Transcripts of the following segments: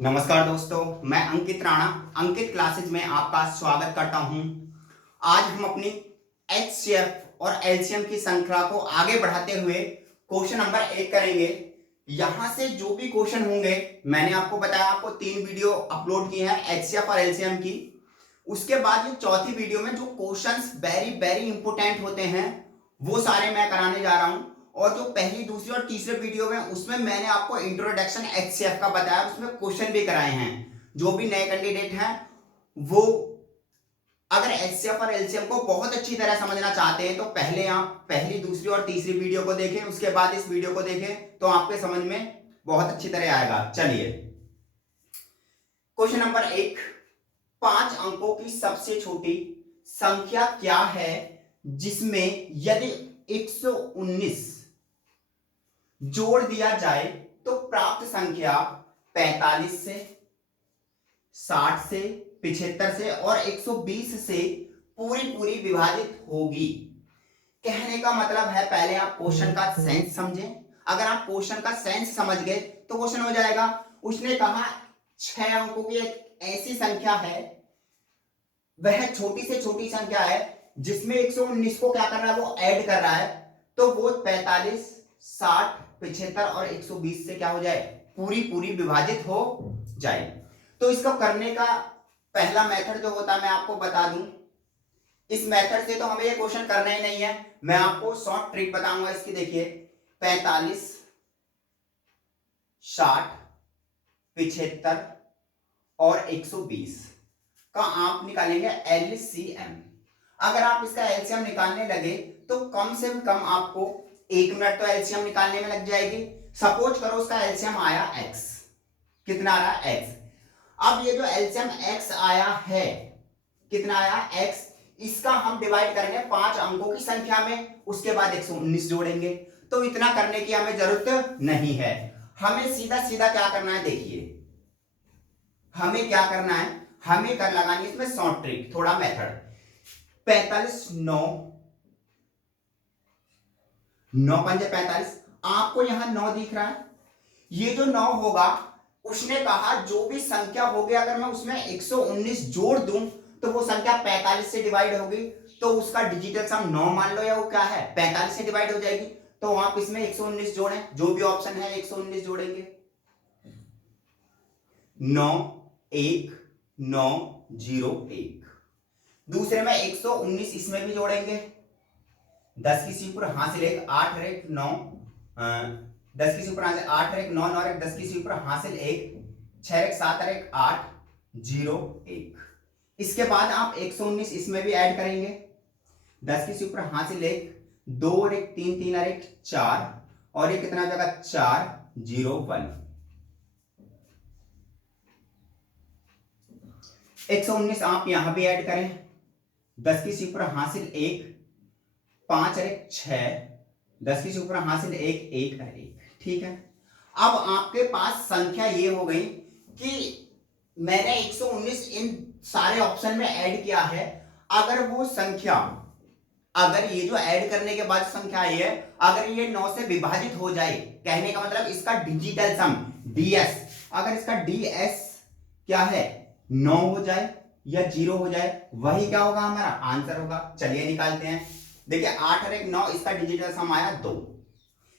नमस्कार दोस्तों, मैं अंकित राणा अंकित क्लासेज में आपका स्वागत करता हूं। आज हम अपनी एचसीएफ और एलसीएम की श्रृंखला को आगे बढ़ाते हुए क्वेश्चन नंबर 1 करेंगे। यहां से जो भी क्वेश्चन होंगे, मैंने आपको बताया, आपको 3 वीडियो अपलोड की है एचसीएफ और एलसीएम की। उसके बाद ये चौथी वीडियो में जो क्वेश्चंस वेरी वेरी इंपोर्टेंट होते हैं वो सारे मैं कराने जा रहा हूं। और जो पहली, दूसरी और तीसरे वीडियो में उसमें मैंने आपको इंट्रोडक्शन एचसीएफ का बताया, उसमें क्वेश्चन भी कराए हैं। जो भी नए कैंडिडेट हैं वो अगर एचसीएफ और एलसीएम को बहुत अच्छी तरह समझना चाहते हैं तो पहले आप पहली, दूसरी और तीसरी वीडियो को देखें, उसके बाद इस वीडियो को देखें तो आपके समझ में बहुत अच्छी तरह आएगा। चलिए, क्वेश्चन नंबर 1, 5 अंकों की सबसे छोटी संख्या क्या है जिसमें यदि 119 जोड़ दिया जाए तो प्राप्त संख्या 45 से, 60 से, 75 से और 120 से पूरी पूरी विभाजित होगी। कहने का मतलब है, पहले आप क्वेश्चन का सेंस समझें। अगर आप क्वेश्चन का सेंस समझ गए तो क्वेश्चन हो जाएगा। उसने कहा 6 अंकों की एक ऐसी संख्या है, वह छोटी से छोटी संख्या है जिसमें 119 को क्या कर रहा है, वो ऐड कर रहा है, तो वो 45, 60, 75 और 120 से क्या हो जाए, पूरी पूरी विभाजित हो जाए। तो इसको करने का पहला मेथड जो होता है मैं आपको बता दूं। इस मेथड से तो हमें ये क्वेश्चन करना ही नहीं है, मैं आपको शॉर्ट ट्रिक बताऊंगा इसकी। देखिए, 45, 60, 75 और 120 का आप निकालेंगे एलसीएम। अगर आप इसका एलसीएम निकालने लगे तो कम से कम आपको 1 मिनट तो एलसीएम निकालने में लग जाएगी। सपोज करो उसका एलसीएम आया x, कितना आ रहा है x। अब ये जो एलसीएम x आया है, कितना आया x, इसका हम डिवाइड करेंगे 5 अंकों की संख्या में, उसके बाद 119 जोड़ेंगे। तो इतना करने की हमें जरूरत नहीं है, हमें सीधा सीधा क्या करना है, देखिए हमें क्या करना है, हमें कर लगानी इसमें शॉर्ट ट्रिक, थोड़ा मेथड। 45, 9, 9 पंजे 45, आपको यहां 9 दिख रहा है। ये जो 9 होगा, उसने कहा जो भी संख्या होगी अगर मैं उसमें 119 जोड़ दूं तो वो संख्या 45 से डिवाइड होगी, तो उसका डिजिटल सम 9 मान लो, या वो क्या है 45 से डिवाइड हो जाएगी। तो आप इसमें 119 जोड़ें, जो भी ऑप्शन है 119 जोड़ेंगे। 9 1 9 0 1। दूसरे में 119 इसमें भी जोड़ेंगे। 10 की सी ऊपर हासिल 1, 8 और 1 9, 10 की सी ऊपर हासिल 8 और 1 9 और 1 10 की सी ऊपर हासिल 1, 6 और 1 7 और 1 8 0 1। इसके बाद आप 119 इसमें भी ऐड करेंगे। 10 की सी ऊपर हासिल 1, 2 और 1 3 3 और 1 4 और ये कितना जगह 4 0 1। 119 आप यहां भी ऐड करें। 10 की सी ऊपर हासिल 1, 5 और 1 6, 10 की सी ऊपर हासिल 1 1 और 1। ठीक है, अब आपके पास संख्या ये हो गई कि मैंने 119 इन सारे ऑप्शन में ऐड किया है। अगर वो संख्या, अगर ये जो ऐड करने के बाद संख्या आई है, अगर ये 9 से विभाजित हो जाए, कहने का मतलब इसका डिजिटल सम ds, अगर इसका ds क्या है 9 हो जाए या 0 हो जाए, वही क्या होगा, हमारा आंसर होगा। चलिए निकालते हैं। देखिए 8 और 1 9, इसका डिजिटल सम आया 2।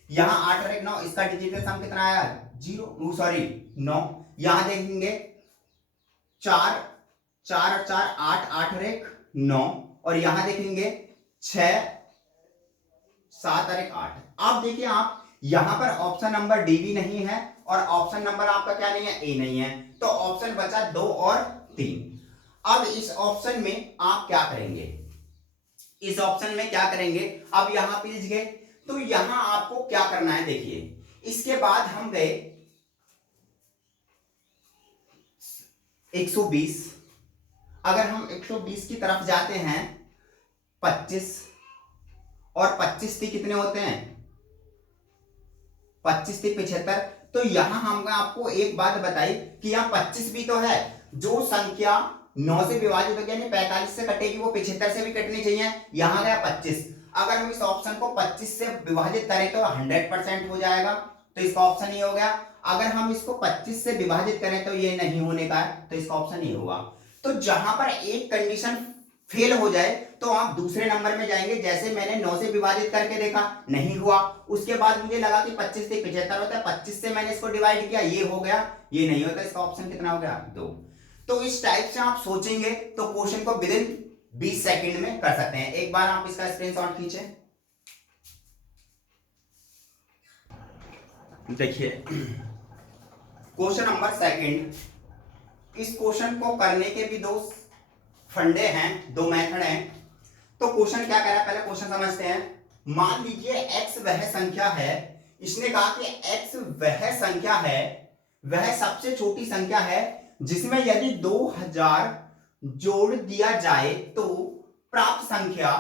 यहां 8 और 1 9, इसका डिजिटल सम कितना आया 0, सॉरी 9। यहां देखेंगे 4 4 और 4 8, 8 और 1 9, और यहां देखेंगे 6 7 और 1 8। अब देखिए, आप यहां पर ऑप्शन नंबर डी भी नहीं है और ऑप्शन नंबर आपका क्या नहीं है, ए नहीं है, तो ऑप्शन बचा 2 और 3। अब इस ऑप्शन में आप क्या करेंगे, इस ऑप्शन में क्या करेंगे, अब यहां पिलझ गए, तो यहां आपको क्या करना है, देखिए इसके बाद हम गए 120। अगर हम 120 की तरफ जाते हैं, 25 और 25 कितने होते हैं, 25 75। तो यहां हमने आपको एक बात बताई कि यहां 25 भी तो है, जो संख्या 9 से विभाजित हो गया, 45 से कटेगी, वो 75 से भी कटनी चाहिए। यहां गया 25, अगर हम इस ऑप्शन को 25 से विभाजित करें तो 100% हो जाएगा। तो इसका ऑप्शन ये हो गया। अगर हम इसको 25 से विभाजित करें तो ये नहीं होने का है, तो इसका ऑप्शन ये होगा। तो जहां पर एक कंडीशन फेल हो जाए तो आप दूसरे नंबर में जाएंगे। जैसे मैंने 9 से विभाजित करके देखा, नहीं हुआ, उसके बाद मुझे लगा कि 25 से 75 होता है, 25 से मैंने इसको डिवाइड किया, ये हो गया, ये नहीं होता, इसका ऑप्शन कितना हो गया 2। तो इस टाइप से आप सोचेंगे तो क्वेश्चन को विद इन 20 सेकंड में कर सकते हैं। एक बार आप इसका स्क्रीनशॉट खींचे, देखिए क्वेश्चन नंबर सेकंड। इस क्वेश्चन को करने के भी दो फंडे हैं, दो मेथड हैं। तो क्वेश्चन क्या कह रहा है, पहले क्वेश्चन समझते हैं। मान लीजिए x वह संख्या है, इसने कहा कि x वह संख्या है, वह सबसे छोटी संख्या है जिसमें यदि 2000 जोड़ दिया जाए तो प्राप्त संख्या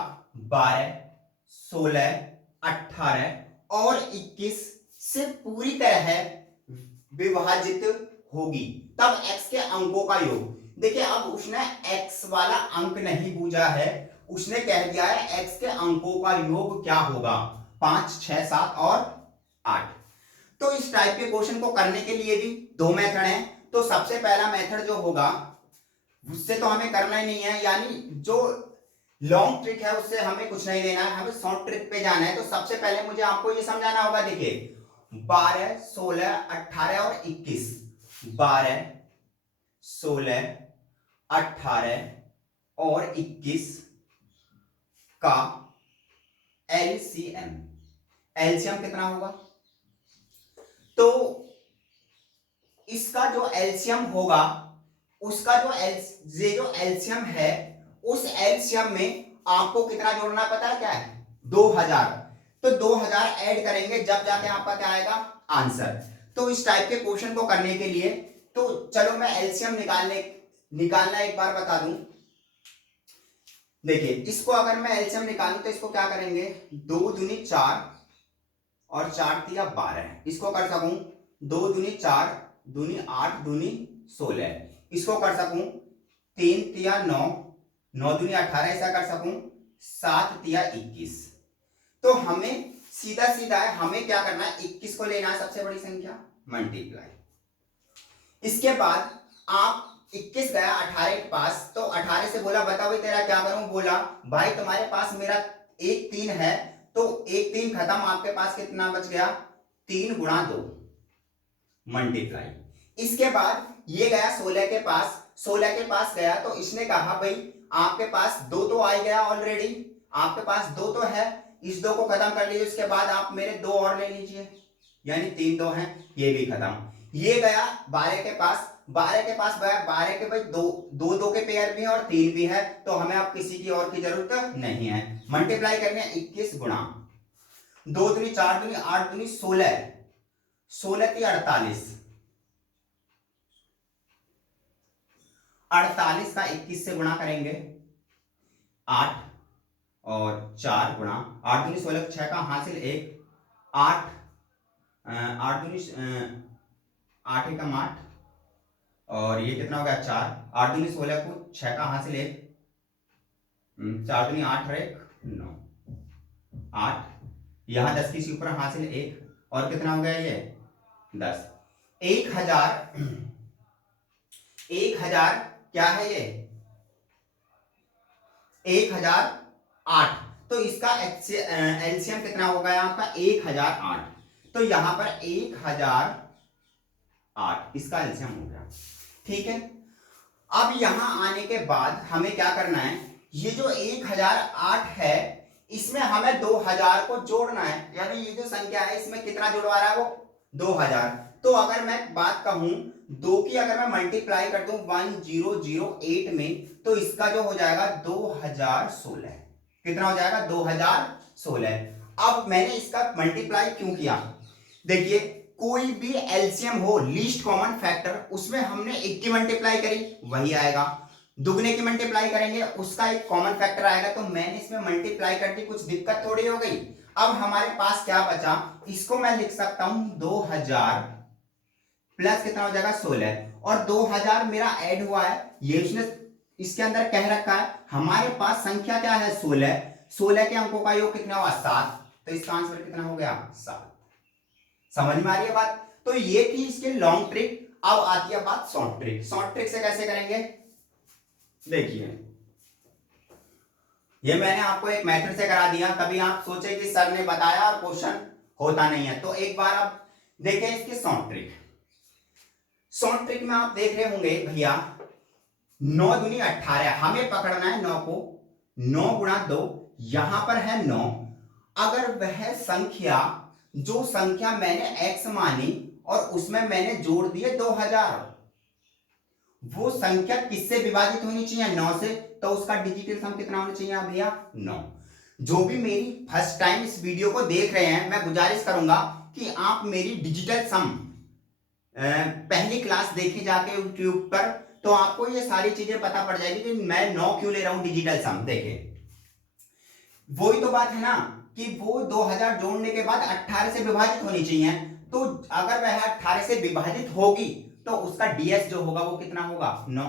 12, 16, 18 और 21 से पूरी तरह विभाजित होगी, तब x के अंकों का योग। देखिए अब उसने x वाला अंक नहीं पूछा है, उसने कह दिया है x के अंकों का योग क्या होगा, 5, 6, 7 और 8। तो इस टाइप के क्वेश्चन को करने के लिए भी दो मेथड हैं। तो सबसे पहला मेथड जो होगा उससे तो हमें करना ही नहीं है, यानी जो लॉन्ग ट्रिक है उससे हमें कुछ नहीं लेना है, हमें शॉर्ट ट्रिक पे जाना है। तो सबसे पहले मुझे आपको ये समझाना होगा। देखिए 12, 16, 18 और 21, 12, 16, 18 और 21 का एलसीएम, एलसीएम कितना होगा? तो इसका जो एलसीएम होगा, उसका जो एलसीएम है, उस एलसीएम में आपको कितना जोड़ना पता है क्या है? 2000। तो 2000 ऐड करेंगे जब जाके आपका क्या आएगा? आंसर। तो इस टाइप के क्वेश्चन को करने के लिए तो चलो मैं एलसीएम निकालना एक बार बता दूं। देखिए इसको अगर मैं एलसीएम निकालूं तो इसको क्या करेंगे, 2 दूनी 4 और 4 तिया 12, इसको कर सकूं 2 दूनी 4 दूनी 8 दूनी 16, इसको कर सकूं 3 तिया 9, 9 दूनी 18, ऐसा कर सकूं 7 तिया 21। तो हमें सीधा सीधा है, हमें क्या करना है, 21 को लेना है सबसे बड़ी संख्या, मल्टीप्लाई। इसके बाद आप 21 गया 18 के पास, तो 18 से बोला बता भाई तेरा क्या करूं, बोला भाई तुम्हारे पास मेरा 1 3 है, तो 1 3 खत्म, आपके पास कितना बच गया, 3 गुणा 2 मल्टीप्लाई। इसके बाद ये गया 16 के पास, 16 के पास गया तो इसने कहा भाई आपके पास 2 तो आ गया ऑलरेडी, आपके पास 2 तो है, इस 2 को खत्म कर लीजिए, उसके बाद आप मेरे 2 और ले लीजिए, यानी 3 2 हैं, ये भी खत्म। ये गया 12 के पास, 12 के पास गया, 12 के भाई 2 के पेयर भी है और 3 भी है, तो हमें अब किसी की और की जरूरत नहीं है। मल्टीप्लाई करने 21 गुणा 2 दूनी 4 दूनी 8 दूनी 16, 16 की 48, 48 का 21 से गुणा करेंगे 8 और 4 गुणा 8 दूनी 16, 6 का हासिल 1, 8 8 दूनी 8 एकम 8 और ये कितना हो गया 4, 8 दूनी 16 को 6 का हासिल 1, 4 दूनी 8 और 1 9, 8, यहां 10 की ऊपर हासिल 1 और कितना हो गया ये 10। 1000 क्या है ये 1008, तो इसका एलसीएम कितना होगा यहाँ का 1008, तो यहां पर 1008 इसका एलसीएम हो गया। ठीक है, अब यहां आने के बाद हमें क्या करना है, ये जो 1008 है इसमें हमें 2000 को जोड़ना है, यानी ये जो संख्या है इसमें कितना जुड़वा रहा है वो 2000। तो अगर मैं बात कहूं 2 की अगर मैं मल्टीप्लाई कर दूं 1008 में, तो इसका जो हो जाएगा 2016, कितना हो जाएगा 2016। अब मैंने इसका मल्टीप्लाई क्यों किया, देखिए कोई भी एलसीएम हो लीस्ट कॉमन फैक्टर, उसमें हमने 1 की मल्टीप्लाई करी वही आएगा, दुगने की मल्टीप्लाई करेंगे उसका एक कॉमन फैक्टर आएगा, तो मैंने इसमें मल्टीप्लाई कर दी, कुछ दिक्कत थोड़ी हो गई। अब हमारे पास क्या बचा, इसको मैं लिख सकता हूं 2000 प्लस कितना हो जाएगा 16, और 2000 मेरा ऐड हुआ है, ये उसने इसके अंदर कह रखा है, हमारे पास संख्या क्या है 16, 16 के अंकों का योग कितना हुआ 7, तो इसका आंसर कितना हो गया 7। समझ में आ रही है बात? तो ये थी इसके लॉन्ग ट्रिक। अब आती है बात शॉर्ट ट्रिक। शॉर्ट ट्रिक से कैसे करेंगे, देखिए ये मैंने आपको एक मेथड से करा दिया। कभी आप सोचे कि सर ने बताया और क्वेश्चन होता नहीं है, तो एक बार आप देखें इसकी शॉर्ट ट्रिक। शॉर्ट ट्रिक में आप देख रहे होंगे भैया 9 दूनी 18, हमें पकड़ना है 9 को। 9 गुणा 2, यहां पर है 9। अगर वह संख्या, जो संख्या मैंने x मानी और उसमें मैंने जोड़ दिए 2000, वो संख्या किससे विभाजित होनी चाहिए, 9 से, तो उसका डिजिटल सम कितना होना चाहिए भैया, 9। जो भी मेरी फर्स्ट टाइम इस वीडियो को देख रहे हैं, मैं गुजारिश करूंगा कि आप मेरी डिजिटल सम पहली क्लास देखे जाके यूट्यूब पर, तो आपको ये सारी चीजें पता पड़ जाएगी कि मैं 9 क्यों ले रहा हूं डिजिटल सम। देखे वही तो बात है ना कि वो 2000 जोड़ने के बाद 18 से विभाजित होनी चाहिए। तो अगर वह 18 से विभाजित होगी तो उसका डीएस जो होगा वो कितना होगा, 9।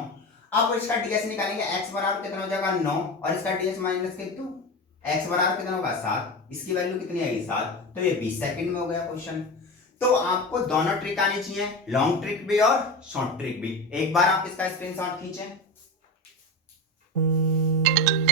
अब इसका डीएस निकालेंगे, x बराबर कितना हो जाएगा 9, और इसका डीएस माइनस के 2, x बराबर कितना होगा 7, इसकी वैल्यू कितनी आएगी 7, तो ये 20 सेकंड में हो गया क्वेश्चन। तो आपको दोनों ट्रिक आनी चाहिए, लॉन्ग ट्रिक भी और शॉर्ट ट्रिक भी। एक बार आप इसका स्क्रीनशॉट खींचें।